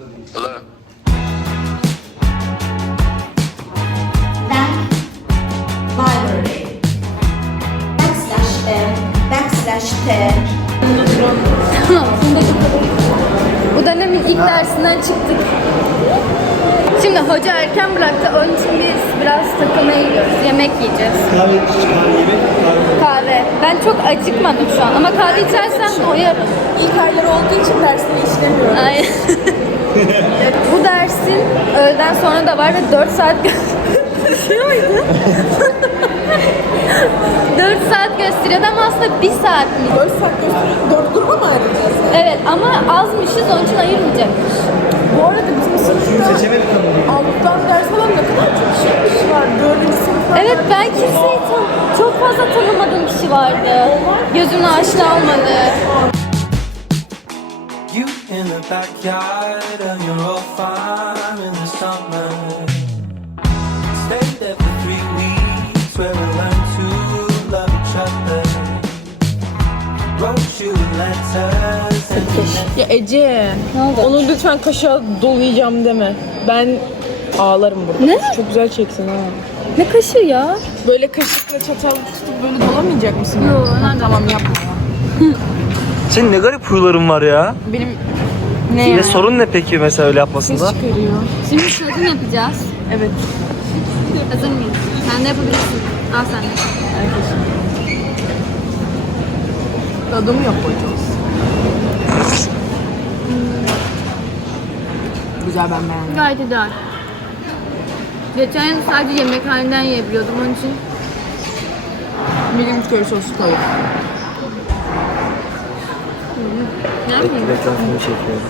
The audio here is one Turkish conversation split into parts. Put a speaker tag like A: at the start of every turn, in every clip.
A: Hello.
B: Bank library. /T.
C: Tamam. Bu dönemin ilk dersinden çıktık. Şimdi hoca erken bıraktı. Onun için biz biraz takılmaya gidiyoruz. Yemek yiyeceğiz. Kahve. Ben çok acıkmadım şu an ama kahve içersem doyarım.
D: İlk aylar olduğu için dersini işlemiyorum.
C: Aynen. Bu dersin öğleden sonra da var ve 4 saat gösteriyor muydu? 4 saat gösteriyordu ama aslında 1 saat mi?
D: 4 saat gösteriyor. 4 gruba mı ayrılacağız?
C: Evet ama azmışız, onun için ayırmayacakmış.
D: Bu arada bizim sınıfta alttan ders alan ne kadar çok kişi var. 4. sınıfta.
C: Evet, ben kimseyi çok fazla tanımadığım kişi vardı. Gözümün aşina olmadı.
E: You in the backyard of your old farm in the summer. Stayed there for 3 weeks where we learned to love each other. Wrote you letters and
D: Ya Ece,
C: Ne oldu?
D: onu lütfen kaşığa dolayacağım deme. Ben ağlarım burada.
C: Ne?
D: Çok güzel çeksin ha.
C: Ne kaşığı ya?
D: Böyle kaşıkla çatal tutup böyle dolamayacak mısın?
C: Yo, nerede?
D: Tamam yapma.
F: Senin ne garip huyların var ya.
D: Benim ne
F: Ne sorun ne peki mesela öyle yapmasında?
D: Ses çıkarıyor.
C: Şimdi şunu yapacağız.
D: Evet.
C: Hazır mıyız? Sen de yapabilirsin. Al sen de.
D: Tadımı yapacağız. Güzel, ben beğendim.
C: Gayet ideal. Geçen yıl sadece yemekhaneden yiyebiliyordum onun için.
D: Milim köri soslu tavuk.
C: Ne bileyim.
F: Reklam filmi çekiyorum.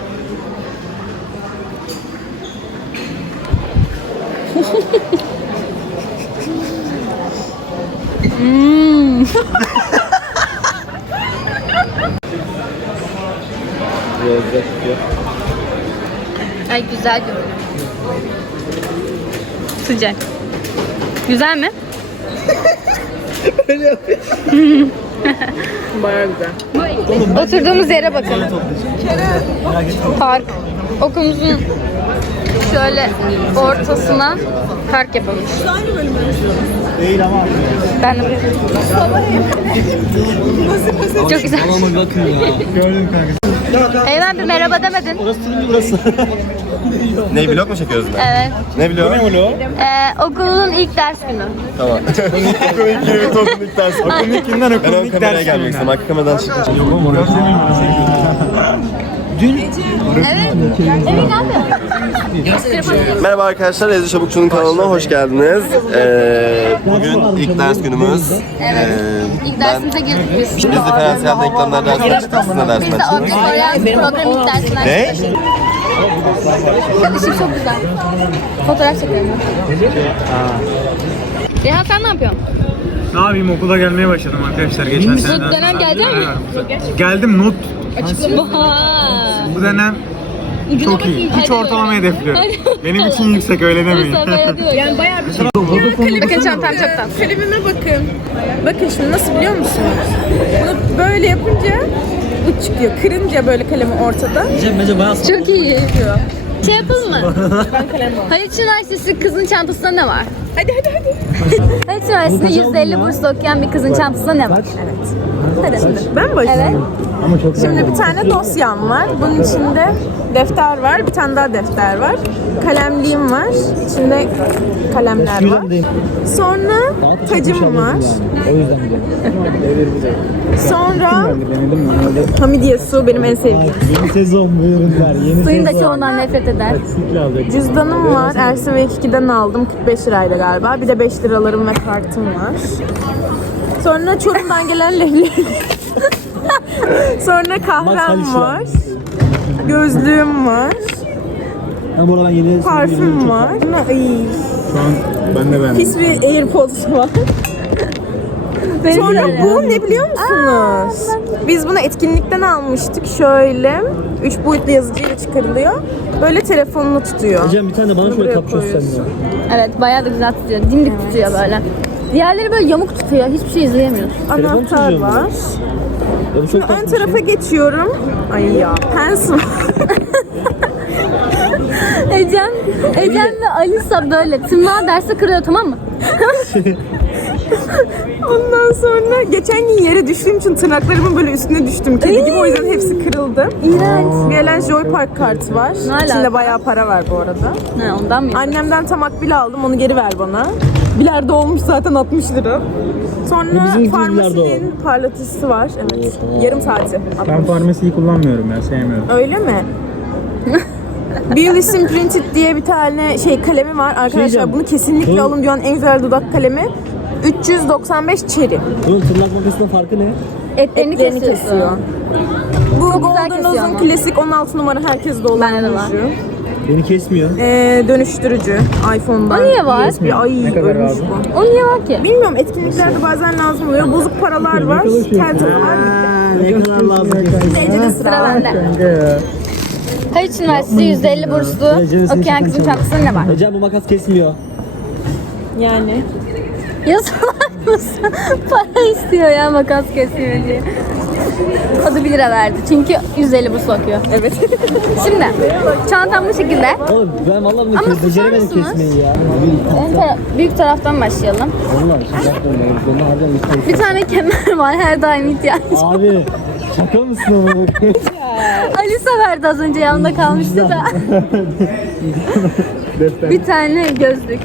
C: Ay güzel görünüyor. Sıcak. Güzel mi?
D: Bayağı güzel.
C: Oturduğumuz yere bakın. Park. Okulumuzun şöyle ortasına park yapılmış.
F: Değil ama.
C: Ben de çok güzel.
F: Bakın ya. Gördüm kanka.
C: Eymen bir merhaba demedin.
F: Burası burası.
G: Ne vlog mu çekiyoruz ben?
C: Evet.
G: Ne vlog?
F: Ne vlog?
C: Okulun ilk ders günü.
G: Tamam. Okulun ilk günü okulun ilk dersi.
F: Okulun ilkinden
G: Ben
F: okulun
G: ön
F: ilk
G: kameraya
F: dersi.
G: gelmek istedim. Arka kameradan çıkacağım.
F: Dün
C: Evet. Evet abi.
G: Merhaba arkadaşlar, Ezgi Çabukçu'nun kanalına hoş geldiniz. Bugün ilk ders günümüz.
C: İlk dersimize girdik biz.
G: Biz diferansiyel denklemler dersine çıktık. Siz ne dersine
C: Biz de
G: çıktınız?
C: object oriented program ilk dersinden
G: Ne?
C: çıktık. Işık çok güzel. Fotoğraf çekiyorum ben. Rehan sen ne yapıyorsun?
H: Ne yapayım, okula gelmeye başladım arkadaşlar geçen sene.
C: Bu dönem gelecek mi?
H: Geldim, not.
C: Vay.
H: Bu dönem çok iyi. Hiç ortalama hedefliyorum. Benim için yüksek, öyle demeyin.
D: Yani bayağı bir şey.
C: Bakın çantam çok tatlı.
D: Kalemime bakın. Bakın şimdi nasıl biliyor musunuz? Bunu böyle yapınca bu çıkıyor. Kırınca böyle kalemi ortada.
C: Çok iyi. Şey yapalım mı?
D: Ben kalem var.
C: Haliç Üniversitesi kızın çantasında ne var?
D: Hadi.
C: Haliç Üniversitesi'nde %50 bursla okuyan bir kızın çantasında ne var? Evet. Hadi.
D: Ben başlayayım.
C: Evet.
D: Şimdi bir tane dosyam var. Bunun içinde defter var. Bir tane daha defter var. Kalemliğim var. İçinde kalemler var. Sonra tacım var. Sonra Hamidiye su benim en sevdiğim.
F: Yeni sezon bu ürünler. Yeni
C: Suyun da çoğundan nefret eder.
D: Cüzdanım var. Ersin ve 2'den aldım. 45 lirayla galiba. Bir de 5 liralarım ve kartım var. Sonra Çorum'dan gelen leblebi. Sonra kahvem var. Gözlüğüm var.
F: Ben buradan yeni
D: Parfüm var. Ay,
F: Şu an ben de beğendim.
D: pis bir AirPods var. Sonra bu ne biliyor musunuz? Biz bunu etkinlikten almıştık. Şöyle 3 boyutlu yazıcıyla çıkarılıyor. Böyle telefonunu tutuyor.
F: Hocam bir tane de bana şöyle
D: Buraya
F: kapşon
D: koyuyorsun.
F: sen ya.
C: Evet bayağı da güzel tutuyor. Dimdik tutuyor böyle. Diğerleri böyle yamuk tutuyor. Hiçbir şey izleyemiyoruz.
D: Anahtar
F: tutuyor mu?
D: var.
F: Ya bu çok
D: Şimdi ön tarafa geçiyorum. Ay ya, pensim.
C: Ecem ve Alisa böyle tırnağı derse kırıyor, tamam mı?
D: Ondan sonra geçen gün yere düştüğüm için tırnaklarımın böyle üstüne düştüm. Kedi gibi, o yüzden hepsi kırıldı.
C: İğrenç.
D: Gelen Joy Park kartı var.
C: alaka?
D: İçinde bayağı para var bu arada.
C: Ne, ondan mı?
D: Annemden tam akbil aldım, onu geri ver bana. Bilardo olmuş zaten 60 lira. Sonra farmasinin parlatıcısı var. Evet. Yarım saati.
H: Ben farmasiyi kullanmıyorum ya, sevmiyorum.
D: Öyle mi? Biolis Imprinted diye bir tane kalemi var. Arkadaşlar bunu kesinlikle alın diyor, en güzel dudak kalemi. 395 çeri.
A: Bunun tırnak makasının farkı ne?
C: Etlerini kesiyor.
D: Bu
C: Çok güzel
D: Golden
C: kesiyor
D: Rose'un
C: ama.
D: klasik 16 numara herkeste olan
C: Bende de var.
D: ruju.
A: Beni kesmiyor.
D: Dönüştürücü iPhone'dan.
C: O niye var?
D: Ay
H: Ne kadar
D: ölmüş
H: lazım?
D: bu.
C: O niye var ki?
D: Bilmiyorum, etkinliklerde bazen lazım oluyor. Bozuk paralar var, tel var.
A: Ne kadar lazım?
D: Ece'de sıra
C: Sıra
D: var.
C: bende. Haliç Üniversitesi %50 burslu okuyan kızın çantasında ne var?
A: Ecem bu makas kesmiyor.
D: Yani.
C: Ya salak mısın? Para istiyor ya makas kesiyor diye. O da 1 lira verdi çünkü 150 burslu okuyor.
D: Evet.
C: Şimdi çantam bu şekilde.
A: Oğlum ben vallahi bunu
C: Ama susar
A: beceremedim
C: mısınız?
A: kesmeyi ya.
C: Büyük taraftan başlayalım.
A: Vallahi şaka yapıyorum. Bunu harbiden
C: Bir tane kemer var, her daim ihtiyaç.
A: Abi şaka mısın oğlum?
C: Alisa verdi az önce, yanında kalmıştı da. Bir tane gözlük.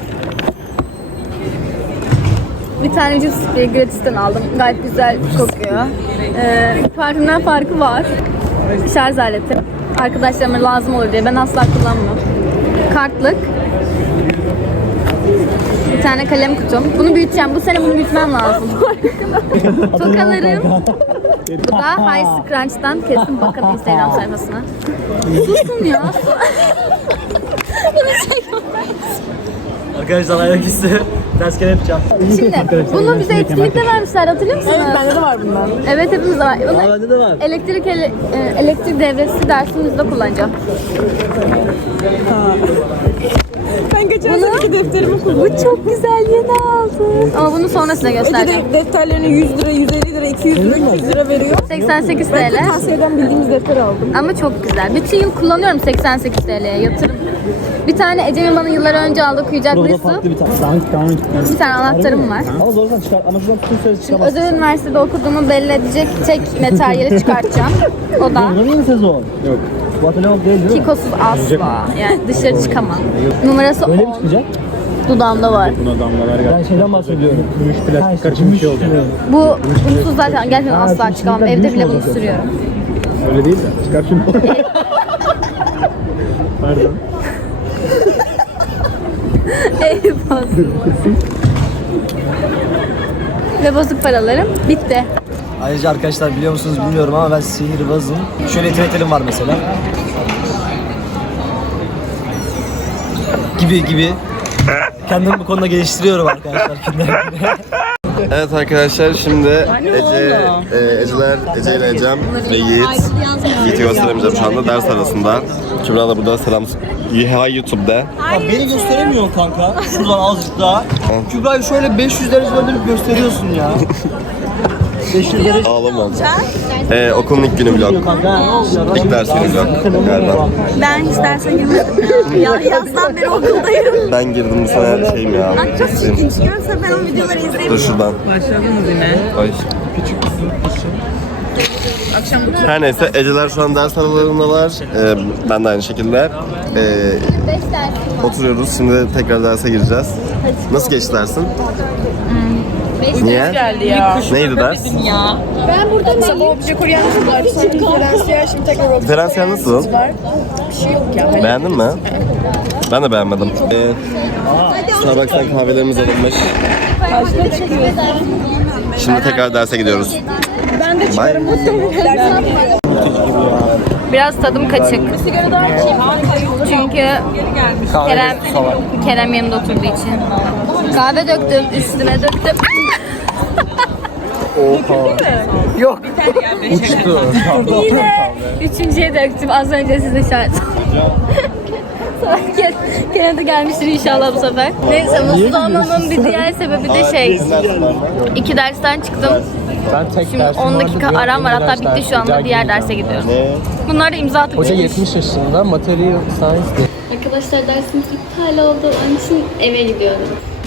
C: Bir tane vücut spreyi gratisten aldım. Gayet güzel kokuyor. Parfümden farkı var. Şarj aleti. Arkadaşlarıma lazım olur diye. Ben asla kullanmam. Kartlık. Bir tane kalem kutum. Bunu büyüteceğim. Bu sene bunu büyütmem lazım. Tokalarım. Bu da High Scrunch'tan, kesin bakın Instagram sayfasına. Susun ya. Bunu çekmem.
A: Arkadaşlar ayaküstü ders yapacağım.
C: Şimdi bunu bize etkinlikte vermişler, hatırlıyor musunuz?
D: Evet, bende de var bundan.
C: Evet, hepimiz var. Bunu
A: Bende de var.
C: elektrik devresi dersimizde kullanacağım.
D: Ben geçen seneki defterimi kullandım.
C: Bu çok güzel, yeni aldım. Ama bunu sonrasında göstereceğim.
D: Ece de defterlerine 100 lira, 150 lira, 200 lira, 300 lira veriyor.
C: 88
D: Ben
C: TL.
D: kırtasiyeden bildiğimiz defteri aldım.
C: Ama çok güzel. Bütün yıl kullanıyorum 88 TL'ye yatırım. Bir tane Ecem'in bana yıllar önce aldığı kuyucak bir
A: Burada
C: su.
A: farklı bir tane. Tamam.
C: Bir tane anahtarım var.
A: Ama zorsan çıkar. Ama şuradan tutun süresi çıkamaz.
C: Özel üniversitede okuduğumu belli edecek tek materyali çıkartacağım. O da
A: Burada yeni sezon. Yok. Bu atölye değil değil mi?
C: Kikosuz asla. Yani dışarı çıkamam. Numarası
A: Öyle mi
C: 10.
A: çıkacak?
C: Dudağımda var.
H: Buna damlalar
A: Ben
H: geldi.
A: şeyden bahsediyorum.
H: Gümüş plastik karışım bir şey olacak.
C: Bunsuz zaten gerçekten asla çıkamam. Evde bile bunu sürüyorum.
H: Öyle değil de. Çıkar şunu. Pardon.
C: Eyvallah. Ve bozuk paralarım bitti.
I: Ayrıca arkadaşlar biliyor musunuz bilmiyorum ama ben sihirbazım. Şöyle yeteneklerim var mesela. Gibi. Kendimi bu konuda geliştiriyorum arkadaşlar.
G: Evet arkadaşlar, şimdi Ece ile Ecem ve Yiğit. Yiğit'i gösteremeyeceğim şu anda, ders arasında. Kübra da burada, selam. Hi YouTube'da.
I: Ya beni gösteremiyorsun kanka. Şuradan azıcık daha. Kübra'yı şöyle 500 derece döndürüp gösteriyorsun ya. 500 derece.
G: Ağlama. Okulun ilk günü vlog.
I: Kanka ne olacak?
G: İlk ders günü vlog galiba.
B: Ben hiç derse girmedim ya. Ya yazdan beri okuldayım.
G: Ben girdim bu sene şeyim ya.
B: Çok ilginç. Görse ben o videoları izleyeyim.
G: Dur şuradan.
D: Başladınız yine.
G: Ay. Her neyse, Eceler şu an ders aralarındalar. Ben de aynı şekilde.
C: 5 ders.
G: Oturuyoruz. Şimdi tekrar derse gireceğiz. Nasıl geçti dersin? Niye?
D: Geldi ya.
G: Neydi ders?
D: Sabah obje kuryanlısı var. Sonra diferansiyel, şimdi tekrar
G: Diferansiyel nasıl?
D: bir şey yok ya.
G: Beğendin mi? Ben de beğenmedim. Starbucks'tan kahvelerimiz alınmış. Şimdi tekrar derse gidiyoruz. Ben de çıkarım.
C: Biraz tadım kaçık. Çünkü Kerem yanımda oturduğu için. Kahve döktüm, üstüne döktüm.
H: Uçtu.
C: Yine üçüncüye döktüm. Az önce size şahit. Sonra Kerem de gelmiştir inşallah bu sefer. Neyse, mutsuz olmamın bir diğer sebebi de 2 dersten çıktım.
H: Ben tek
C: Şimdi 10 dakika aram var, hatta bitti şu anda, diğer derse gidiyorum. Bunlar da imza atacak.
H: Hoca 70 yaşında, material science
C: Arkadaşlar dersimiz iptal oldu. Onun için eve gidiyorum.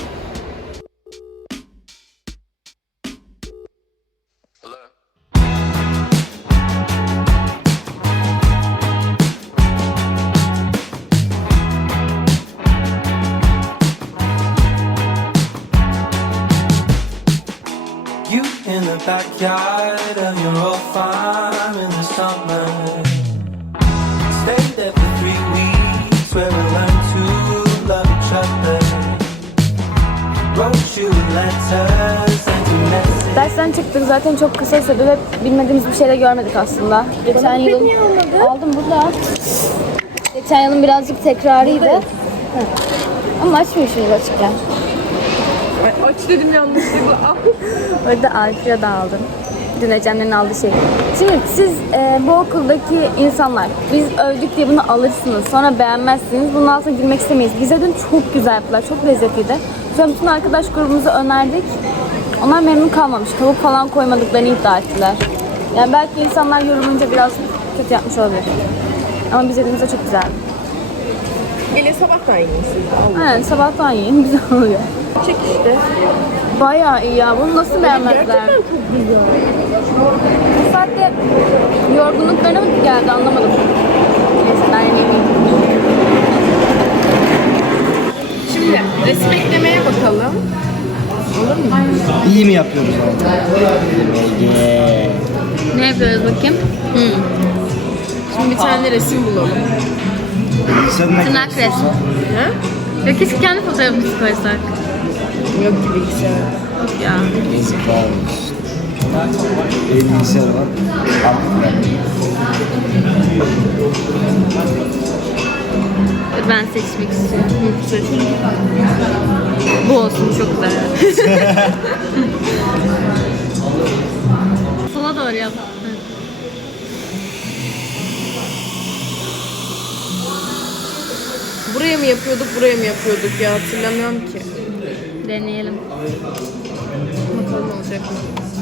E: You in the backyard of your old farm in the summer. Stayed there for 3 weeks where we learned to love each other. Wrote you letters and you messages.
C: Dersten çıktık zaten çok kısa sürdü ve bilmediğimiz bir şey de görmedik aslında. Geçen yılın aldım burada. Geçen yılın birazcık tekrarıydı. Ama açmıyorsunuz açıkken.
D: Aç dedim yanlışlıkla.
C: Orada Alfira da aldım. Dün Ecem'lerin aldığı şey. Şimdi siz bu okuldaki insanlar, biz övdük diye bunu alırsınız. Sonra beğenmezsiniz. Bunun altına girmek istemeyiz. Bize dün çok güzel yaptılar. Çok lezzetliydi. Sonra bütün arkadaş grubumuza önerdik. Onlar memnun kalmamış. Tavuk falan koymadıklarını iddia ettiler. Yani belki insanlar yorulunca biraz kötü yapmış olabilir. Ama biz yediğimizde çok güzeldi.
D: Gelin sabahtan yiyin siz.
C: Aynen sabahtan yiyin. Güzel oluyor.
D: Çek işte.
C: Bayağı iyi ya. Bunu nasıl beğenmezler?
D: Gerçekten çok güzel.
C: Bu saatte yorgunluklarına mı geldi anlamadım. Neyse ben yemeğimi.
D: Şimdi resim eklemeye bakalım. Olur mu?
I: İyi mi yapıyoruz abi?
C: Ne yapıyoruz bakayım?
D: Şimdi bir tane resim bulalım.
C: Tırnak resmi.
D: Ha?
C: Ya keşke kendi fotoğrafımızı koysak.
D: Yok ki bilgisayar.
C: Yok ya.
I: Yazıklar olsun. Bilgisayar var.
C: Ben seçmek istiyorum. Bu olsun çok güzel. Sola doğru yap.
D: Buraya mı yapıyorduk, buraya mı yapıyorduk ya hatırlamıyorum ki.
C: Deneyelim.
D: Bakalım olacak mı?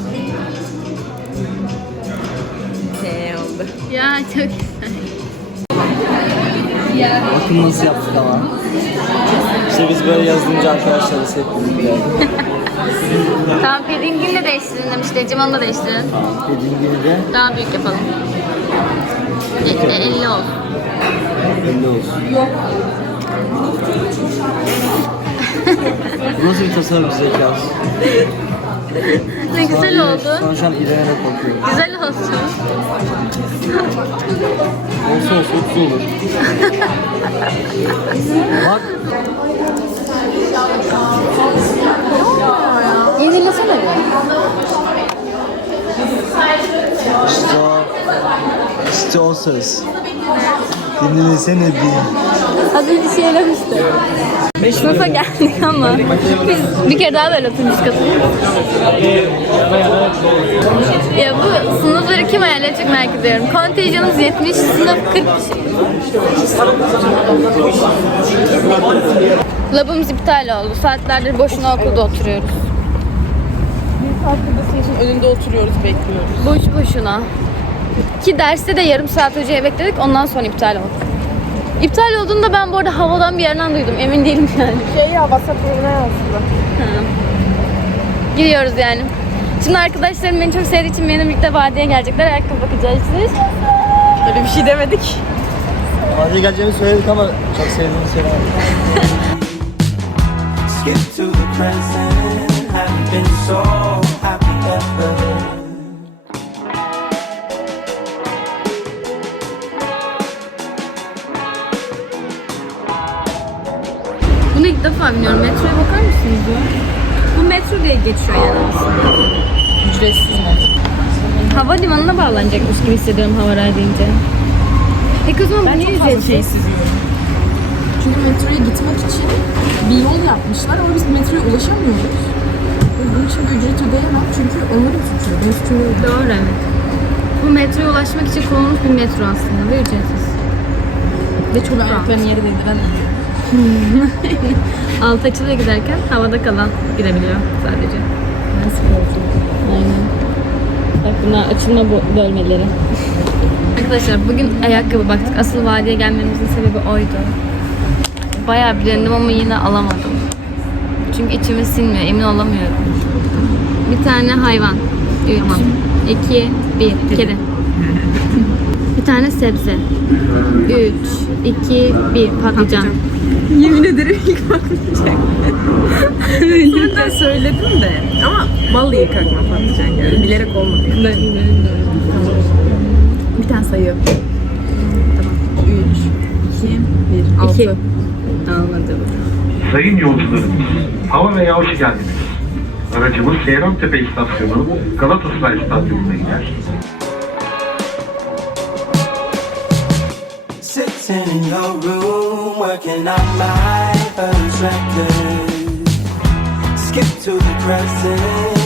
D: Ne oldu?
C: Ya çok güzel.
I: Bakın nasıl yaptık ama. İşte biz böyle yazılımcı arkadaşlarız hep birlikte.
C: Tamam Pedingil'le de değiştirin demişti. Ecem onu da değiştirin.
I: Dediğim gibi de
C: Daha büyük yapalım. 50 olsun.
I: belli olsun. Bu nasıl bir tasarım zekası?
C: Ne güzel oldu.
I: Şu an İrem'e korkuyorum.
C: Güzel olsun.
I: Olsa olsa 30 olur. Bak.
C: Yenilesene mi?
I: İşte o söz. Dinlesene bir.
C: Az önce şey yaramıştı. Sınıfa geldik ama biz bir kere daha böyle oturmuştuk. Ya bu sınıfları kim ayarlayacak çok merak ediyorum. Kontenjanımız 70, sınıf 40 kişi. Labımız iptal oldu. Saatlerdir boşuna okulda oturuyoruz.
D: Bir farklı sınıfın önünde oturuyoruz, bekliyoruz.
C: Boş boşuna. Ki derste de yarım saat hocaya bekledik. Ondan sonra iptal oldu. İptal olduğunda ben bu arada havadan bir yerden duydum. Emin değilim yani.
D: Ya WhatsApp grubuna yazdı.
C: Gidiyoruz yani. Şimdi arkadaşlarım beni çok sevdiği için benimle birlikte vadiye gelecekler. Ayakkabı bakacağız.
D: Öyle bir şey demedik.
I: Hadi geleceğini söyledik ama çok sevdiğimi söylemedik.
E: Skip to the present, haven't been so happy ever.
C: Bunu ilk defa biniyorum. Metroya bakar mısınız ya? Bu metro diye geçiyor yani aslında.
D: Ücretsiz metro.
C: Havalimanına bağlanacakmış gibi hissediyorum Havaray deyince. Peki o zaman bu niye ücretsiz?
D: Çünkü metroya gitmek için bir yol yapmışlar ama biz metroya ulaşamıyoruz. Bunun için bir ücret ödeyemem çünkü onların suçu. Benim suçum değil.
C: Doğru evet. Bu metroya ulaşmak için kullanılmış bir metro aslında ve ücretsiz. Ve çok rahat.
D: Ayaklarının yeri değdiren
C: Altı açılıyor giderken havada kalan gidebiliyor sadece.
D: nasıl oldu?
C: Aynen. Bak bunlar açılma bölmeleri. Arkadaşlar bugün ayakkabı baktık. Asıl vadiye gelmemizin sebebi oydu. bayağı bir denedim ama yine alamadım. Çünkü içime sinmiyor, emin olamıyorum. Bir tane hayvan. 3, 2, 1. Kedi. Bir tane sebze. 3, 2, 1. Patlıcan.
D: Yemin ederim ilk patlıcan. Zaten söyledim de ama vallahi ilk aklıma patlıcan geldi. Bilerek olmadı. Bir tane sayıyor. Tamam. 3, 2, 1. 6. Anladım.
J: Sayın yolcularımız, Havama'ya hoş geldiniz. Aracımız Seyrantepe İstasyonu, Galatasaray Stadyumu'na iner.
E: Sitting in your room, working on my first record. Skip to the present.